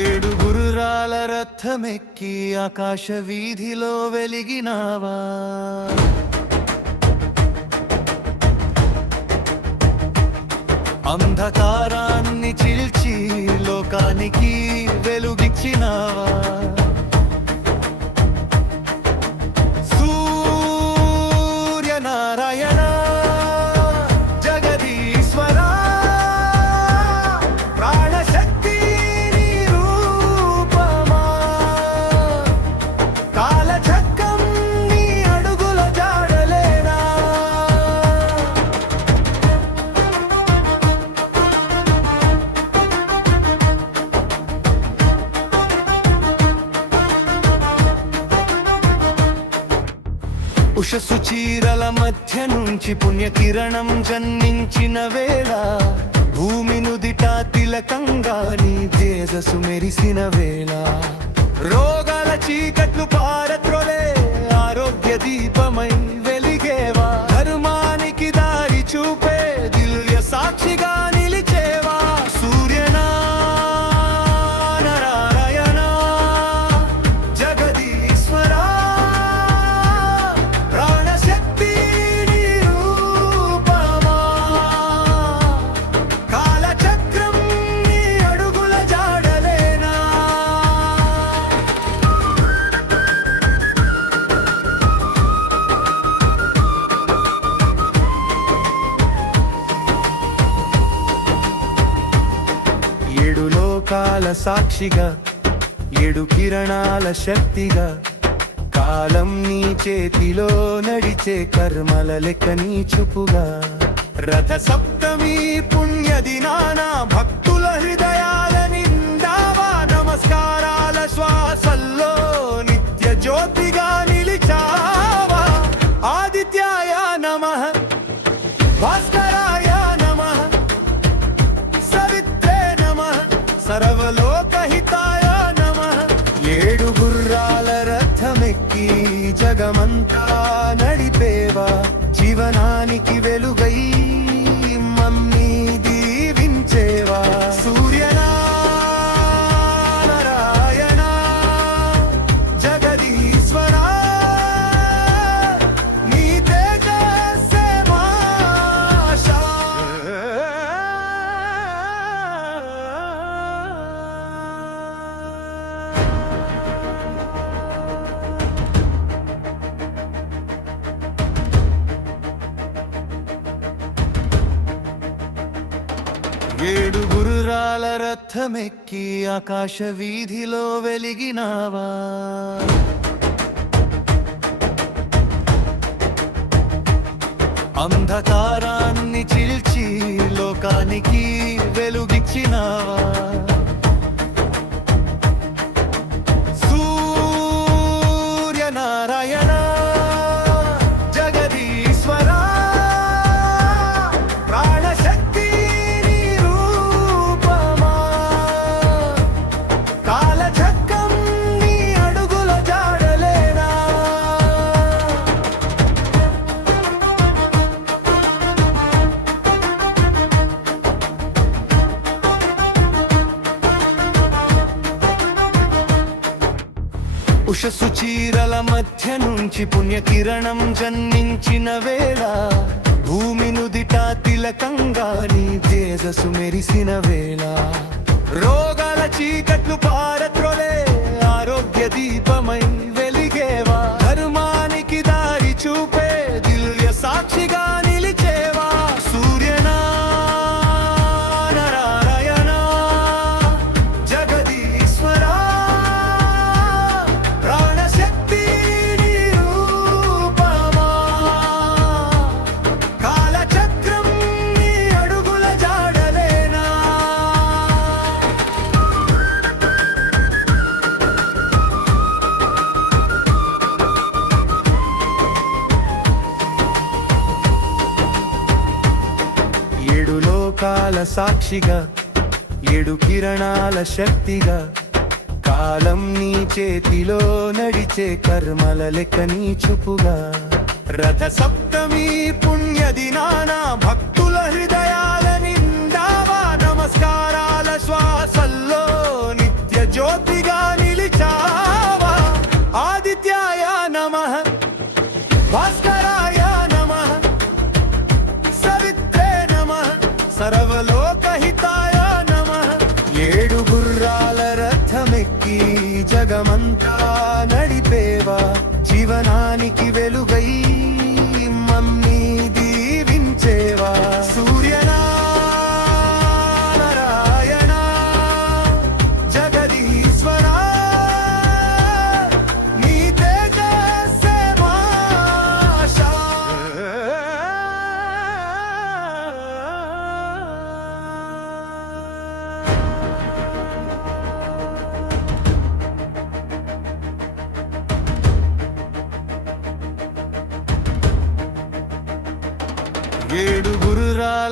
ఏడు గుర్రాల రథమెక్కి ఆకాశ వీధిలో వెలిగినావా, అంధకారాన్ని చీల్చి లోకానికి వెలుగిచ్చినావా, సూర్యనారాయణ జగదీశ్వరా, ప్రాణశక్తి నీ రూపమా, కాలచక్రం నీ అడుగుల జాడలేనా. ఉషస్సు చీరల మధ్య నుంచి పుణ్యకిరణం జన్మించిన వేళ, భూమి నుదిట తిలకంగా నీ తేజస్సు మెరిసిన వేళ, రోగాల చీకట్లు పారత్రొలే ఆరోగ్య దీపమై వెలిగేవా, ధర్మానికి దారి చూపే దివ్య సాక్షిగా నిలిచేవా, సూర్యనారాయణ జగదీశ్వరా, ప్రాణశక్తి నీ రూపమా, కాలచక్రం నీ అడుగుల జాడలేనా. ఏడు లోకాల సాక్షిగా, ఏడు కిరణాల శక్తిగా, కాలం నీ చేతిలో నడిచే కర్మల లెక్క నీ చూపుగా, రథ సప్తమి పుణ్య దినాన భక్తుల హృదయాల నిండావా, నమస్కారాల శ్వాసల్లో నిత్య జ్యోతిగా నిలిచావా, ఆదిత్యాయ నమః, భాస్కరాయ నమః, సవిత్రే నమః, సర్వలోకహితాయ నమః. ఏడు గుర్రాల రథమెక్కి జగమంతా నడిపేవా, జీవనానికి వెలుగై మమ్మీ దీవించేవా, సూర్యనారాయణ జగదీశ్వరా, నీ తేజస్సే మా ఆశ. ఏడు గుర్రాల రథమెక్కి ఆకాశ వీధిలో వెలిగినావా, అంధకారాన్ని చీల్చి లోకానికి వెలుగిచ్చినావా, సూర్యనారాయణ జగదీశ్వరా, ప్రాణశక్తి నీ రూపమా, కాలచక్రం నీ అడుగుల జాడలేనా. ఉషస్సు చీరల మధ్య నుంచి పుణ్యకిరణం జన్మించిన వేళ, భూమి నుదిట తిలకంగా నీ తేజస్సు మెరిసిన వేళ, రోగాల చీకట్లు పారత్రొలే ఆరోగ్య దీపమై వెలిగేవా, ధర్మానికి దారి చూపే దివ్య సాక్షిగా నిలిచేవా, సూర్యనారాయణ జగదీశ్వరా, ప్రాణశక్తి నీ రూపమా, కాలచక్రం నీ అడుగుల జాడలేనా. ఏడు లోకాల సాక్షిగా, ఏడు కిరణాల శక్తిగా, కాలం నీ చేతిలో నడిచే కర్మల లెక్క నీ చూపుగా, రథ సప్తమి పుణ్య దినాన భక్తుల హృదయాల నిండావా, నమస్కారాల శ్వాసల్లో నిత్య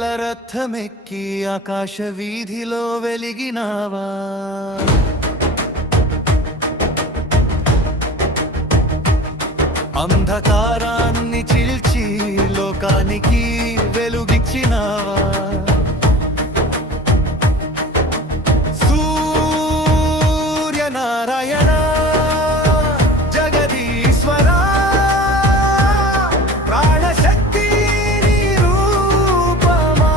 కాల రథమెక్కి ఆకాశ వీధిలో వెలిగినావా అంధకారాన్ని చీల్చి లోకానికి వెలుగిచ్చినావా సూర్యనారాయణ జగదీశ్వరా ప్రాణశక్తి నీ రూపమా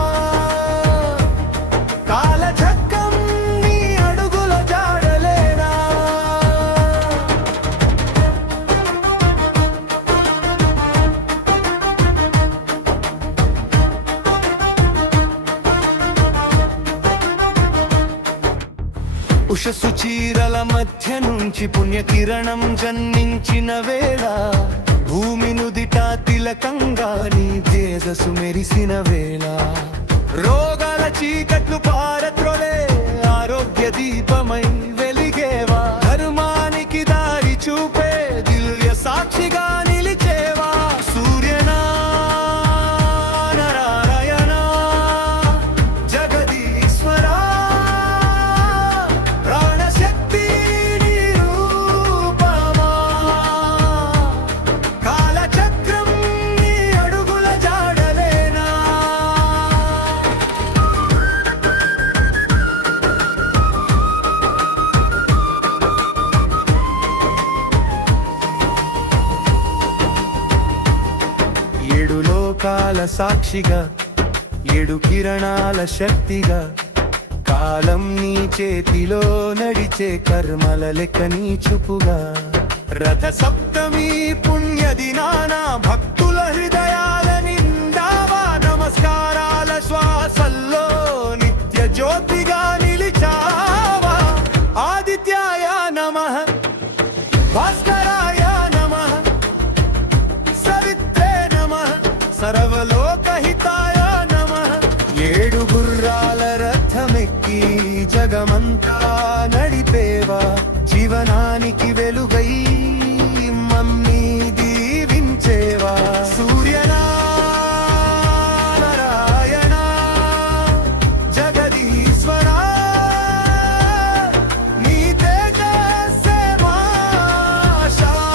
కాలచక్రం నీ అడుగుల జాడలేనా ఉషస్సు చీరల మధ్య నుంచి పుణ్యకిరణం జన్మించిన వేళ భూమి నుదిట తిలకంగా నీ తేజస్సు మెరిసిన వేళ రోగాల చీకట్లు పారత్రొలే ఆరోగ్య దీపమై వెలిగేవా ధర్మానికి దారి చూపే దివ్య సాక్షిగా నిలిచేవా సూర్యనారాయణ జగదీశ్వరా ప్రాణశక్తి నీ రూపమా కాలచక్రం నీ అడుగుల జాడలేనా ఏడు లోకాల సాక్షిగా ఏడు కిరణాల శక్తిగా కాలం నీ చేతిలో నడిచే కర్మల లెక్క నీ చూపుగా రథ సప్తమి పుణ్య దినాన భక్తుల హృదయాల నిండావా నమస్కారాల శ్వాసల్లో నిత్య జ్యోతిగా నిలిచావా ఆదిత్యాయ నమః భాస్కరాయ నమః సవిత్రే నమః సర్వలోకహి